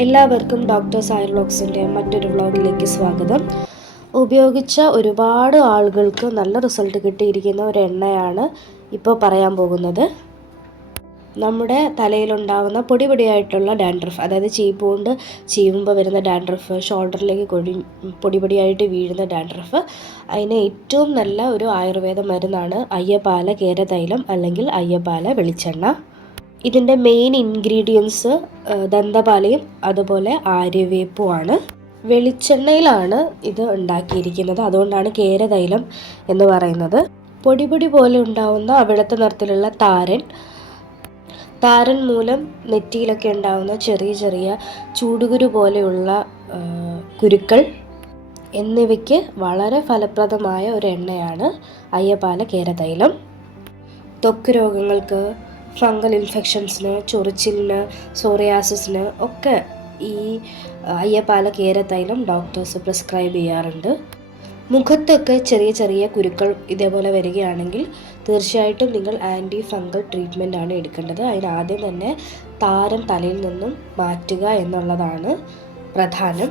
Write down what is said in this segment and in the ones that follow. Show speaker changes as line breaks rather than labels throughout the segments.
എല്ലാവർക്കും ഡോക്ടർ സായർ മറ്റൊരു വ്ളോഗിലേക്ക് സ്വാഗതം. ഉപയോഗിച്ച ഒരുപാട് ആളുകൾക്ക് നല്ല റിസൾട്ട് കിട്ടിയിരിക്കുന്ന ഒരു എണ്ണയാണ് ഇപ്പോൾ പറയാൻ പോകുന്നത്. നമ്മുടെ തലയിലുണ്ടാവുന്ന പൊടി പൊടിയായിട്ടുള്ള ഡാൻഡ്രഫ് അതായത് ചീപ്പ് കൊണ്ട് ചീവുമ്പോൾ വരുന്ന ഡാൻഡ്രഫ് ഷോൾഡറിലേക്ക് കൊഴി പൊടി പൊടിയായിട്ട് വീഴുന്ന ഡാൻഡ്രഫ് അതിന് ഏറ്റവും നല്ല ഒരു ആയുർവേദ മരുന്നാണ് അയ്യപ്പാല കേരതൈലം അല്ലെങ്കിൽ അയ്യപ്പാല വെളിച്ചെണ്ണ. ഇതിന്റെ മെയിൻ ഇൻഗ്രീഡിയൻസ് ദന്തപാലയും അതുപോലെ ആര്യവേപ്പുമാണ്. വെളിച്ചെണ്ണയിലാണ് ഇത് ഉണ്ടാക്കിയിരിക്കുന്നത്. അതുകൊണ്ടാണ് കേരതൈലം എന്ന് പറയുന്നത്. പൊടി പൊടി പോലെ ഉണ്ടാവുന്ന വെളുത്ത നിറത്തിലുള്ള താരൻ. താരൻ മൂലം നെറ്റിയിലൊക്കെ ഉണ്ടാവുന്ന ചെറിയ ചെറിയ ചൂടുകുരു പോലെയുള്ള കുരുക്കൾ എന്നിവയ്ക്ക് വളരെ ഫലപ്രദമായ ഒരു എണ്ണയാണ് അയ്യപ്പാല കേരതൈലം. ത്വക്ക് രോഗങ്ങൾക്ക് ഫംഗൽ ഇൻഫെക്ഷൻസിന് ചൊറിച്ചിലിന് സോറിയാസിസിന് ഒക്കെ ഈ അയ്യപ്പാല കേരതൈലം ഡോക്ടേഴ്സ് പ്രിസ്ക്രൈബ് ചെയ്യാറുണ്ട്. മുഖത്തൊക്കെ ചെറിയ ചെറിയ കുരുക്കൾ ഇതേപോലെ വരികയാണെങ്കിൽ തീർച്ചയായിട്ടും നിങ്ങൾ ആന്റി ഫംഗൽ ട്രീറ്റ്മെന്റ് ആണ് എടുക്കേണ്ടത്. അതിന് ആദ്യം തന്നെ താരം തലയിൽ നിന്നും മാറ്റുക എന്നുള്ളതാണ് പ്രധാനം.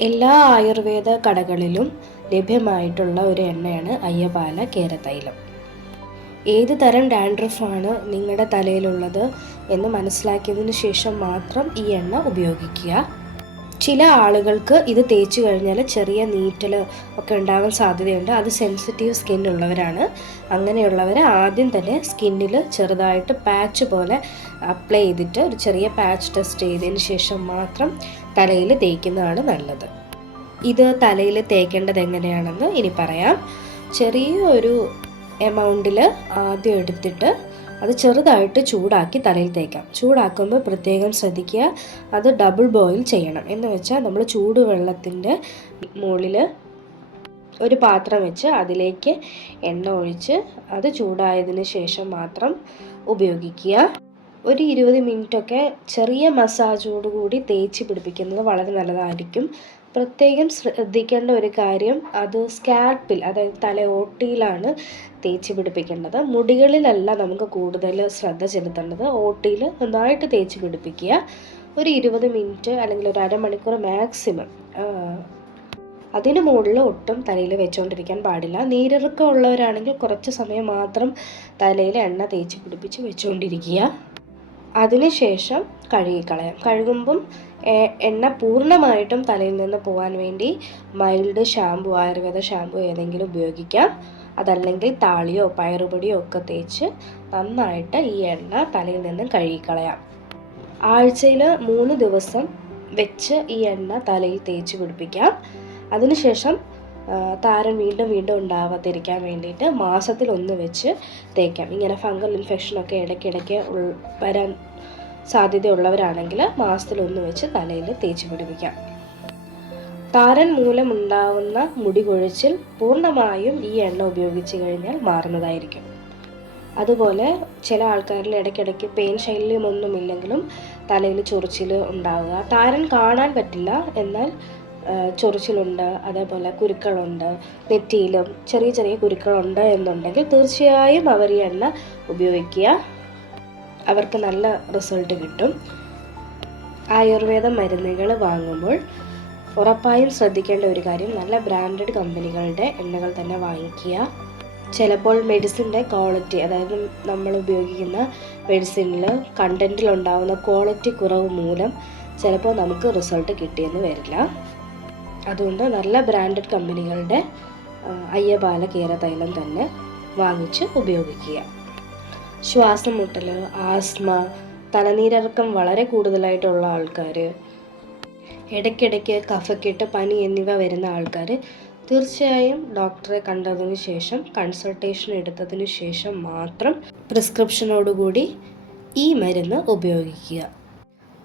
എല്ലാ ആയുർവേദ കടകളിലും ലഭ്യമായിട്ടുള്ള ഒരു എണ്ണയാണ് അയ്യപാല കേരതൈലം ഏത് തരം ഡാൻഡ്രഫാണ് നിങ്ങളുടെ തലയിലുള്ളത് എന്ന് മനസ്സിലാക്കിയതിന് ശേഷം മാത്രം ഈ എണ്ണ ഉപയോഗിക്കുക. ചില ആളുകൾക്ക് ഇത് തേച്ച് കഴിഞ്ഞാൽ ചെറിയ നീറ്റൽ ഒക്കെ ഉണ്ടാകാൻ സാധ്യതയുണ്ട്. അത് സെൻസിറ്റീവ് സ്കിൻ ഉള്ളവരാണ്. അങ്ങനെയുള്ളവർ ആദ്യം തന്നെ സ്കിന്നിൽ ചെറുതായിട്ട് പാച്ച് പോലെ അപ്ലൈ ചെയ്തിട്ട് ഒരു ചെറിയ പാച്ച് ടെസ്റ്റ് ചെയ്തതിന് ശേഷം മാത്രം തലയിൽ തേക്കുന്നതാണ് നല്ലത്. ഇത് തലയിൽ തേക്കേണ്ടത് എങ്ങനെയാണെന്ന് ഇനി പറയാം. ചെറിയൊരു എമൗണ്ടിൽ ആദ്യം എടുത്തിട്ട് അത് ചെറുതായിട്ട് ചൂടാക്കി തലയിൽ തേക്കാം. ചൂടാക്കുമ്പോൾ പ്രത്യേകം ശ്രദ്ധിക്കുക അത് ഡബിൾ ബോയിൽ ചെയ്യണം. എന്ന് വെച്ചാൽ നമ്മൾ ചൂടുവെള്ളത്തിന്റെ മുകളിൽ ഒരു പാത്രം വെച്ച് അതിലേക്ക് എണ്ണ ഒഴിച്ച് അത് ചൂടായതിന് ശേഷം മാത്രം ഉപയോഗിക്കുക. ഒരു ഇരുപത് മിനിറ്റൊക്കെ ചെറിയ മസാജോടുകൂടി തേച്ച് പിടിപ്പിക്കുന്നത് വളരെ നല്ലതായിരിക്കും. പ്രത്യേകം ശ്രദ്ധിക്കേണ്ട ഒരു കാര്യം അത് സ്കാൽപ്പിൽ അതായത് തലയോട്ടിയിലാണ് തേച്ച് പിടിപ്പിക്കേണ്ടത്. മുടികളിലല്ല നമുക്ക് കൂടുതൽ ശ്രദ്ധ ചെലുത്തേണ്ടത്. ഓട്ടിയിൽ നന്നായിട്ട് തേച്ച് പിടിപ്പിക്കുക. ഒരു ഇരുപത് മിനിറ്റ് അല്ലെങ്കിൽ ഒരു അരമണിക്കൂർ മാക്സിമം അതിന് മുകളിൽ ഒട്ടും തലയിൽ വെച്ചുകൊണ്ടിരിക്കാൻ പാടില്ല. നീരിറക്കം ഉള്ളവരാണെങ്കിൽ കുറച്ച് സമയം മാത്രം തലയിൽ എണ്ണ തേച്ച് പിടിപ്പിച്ച് വെച്ചുകൊണ്ടിരിക്കുക അതിനുശേഷം കഴുകിക്കളയാം. കഴുകുമ്പം എണ്ണ പൂർണമായിട്ടും തലയിൽ നിന്ന് പോകാൻ വേണ്ടി മൈൽഡ് ഷാമ്പു ആയുർവേദ ഷാമ്പു ഏതെങ്കിലും ഉപയോഗിക്കാം. അതല്ലെങ്കിൽ താളിയോ പയറുപൊടിയോ ഒക്കെ തേച്ച് നന്നായിട്ട് ഈ എണ്ണ തലയിൽ നിന്ന് കഴുകിക്കളയാം. ആഴ്ചയിൽ മൂന്ന് ദിവസം വെച്ച് ഈ എണ്ണ തലയിൽ തേച്ച് പിടിപ്പിക്കാം. അതിനുശേഷം താരൻ വീണ്ടും വീണ്ടും ഉണ്ടാവാതിരിക്കാൻ വേണ്ടിയിട്ട് മാസത്തിൽ ഒന്ന് വെച്ച് തേക്കാം. ഇങ്ങനെ ഫംഗൽ ഇൻഫെക്ഷനൊക്കെ ഇടയ്ക്കിടയ്ക്ക് വരാൻ സാധ്യതയുള്ളവരാണെങ്കിൽ മാസത്തിൽ ഒന്ന് വെച്ച് തലയിൽ തേച്ച് പിടിപ്പിക്കാം. താരൻ മൂലമുണ്ടാവുന്ന മുടി കൊഴിച്ചിൽ പൂർണമായും ഈ എണ്ണ ഉപയോഗിച്ച് കഴിഞ്ഞാൽ മാറുന്നതായിരിക്കും. അതുപോലെ ചില ആൾക്കാരിൽ ഇടയ്ക്കിടയ്ക്ക് പെയിൻ ശൈല്യമൊന്നുമില്ലെങ്കിലും തലയിൽ ചൊറിച്ചിൽ ഉണ്ടാവുക. താരൻ കാണാൻ പറ്റില്ല എന്നാൽ ചൊറിച്ചിലുണ്ട് അതേപോലെ കുരുക്കളുണ്ട് നെറ്റിയിലും ചെറിയ ചെറിയ കുരുക്കളുണ്ട് എന്നുണ്ടെങ്കിൽ തീർച്ചയായും അവർ ഈ എണ്ണ ഉപയോഗിക്കുക. അവർക്ക് നല്ല റിസൾട്ട് കിട്ടും. ആയുർവേദ മരുന്നുകൾ വാങ്ങുമ്പോൾ ഉറപ്പായും ശ്രദ്ധിക്കേണ്ട ഒരു കാര്യം നല്ല ബ്രാൻഡഡ് കമ്പനികളുടെ എണ്ണകൾ തന്നെ വാങ്ങിക്കുക. ചിലപ്പോൾ മെഡിസിന്റെ ക്വാളിറ്റി അതായത് നമ്മൾ ഉപയോഗിക്കുന്ന മെഡിസിനിൽ കണ്ടന്റിലുണ്ടാകുന്ന ക്വാളിറ്റി കുറവ് മൂലം ചിലപ്പോൾ നമുക്ക് റിസൾട്ട് കിട്ടിയെന്ന് വരില്ല. അതുകൊണ്ട് നല്ല ബ്രാൻഡഡ് കമ്പനികളുടെ അയ്യബാല കീര തൈലം തന്നെ വാങ്ങിച്ച് ഉപയോഗിക്കുക. ശ്വാസം മുട്ടൽ ആസ്മ തലനീരിറക്കം വളരെ കൂടുതലായിട്ടുള്ള ആൾക്കാർ ഇടയ്ക്കിടയ്ക്ക് കഫക്കെട്ട് പനി എന്നിവ വരുന്ന ആൾക്കാർ തീർച്ചയായും ഡോക്ടറെ കണ്ടതിന് ശേഷം കൺസൾട്ടേഷൻ എടുത്തതിന് ശേഷം മാത്രം പ്രിസ്ക്രിപ്ഷനോടുകൂടി ഈ മരുന്ന് ഉപയോഗിക്കുക.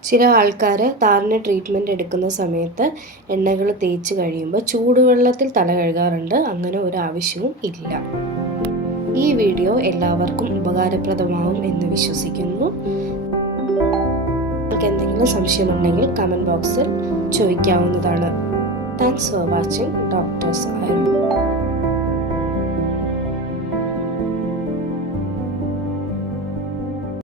ചില ആൾക്കാർ താരന് ട്രീറ്റ്മെന്റ് എടുക്കുന്ന സമയത്ത് എണ്ണകൾ തേച്ച് കഴിയുമ്പോൾ ചൂടുവെള്ളത്തിൽ തല കഴുകാറുണ്ട്. അങ്ങനെ ഒരു ആവശ്യവും ഇല്ല. ഈ വീഡിയോ എല്ലാവർക്കും ഉപകാരപ്രദമാവും എന്ന് വിശ്വസിക്കുന്നു. നിങ്ങൾക്ക് എന്തെങ്കിലും സംശയമുണ്ടെങ്കിൽ കമന്റ് ബോക്സിൽ ചോദിക്കാവുന്നതാണ്. Thanks for watching doctors eye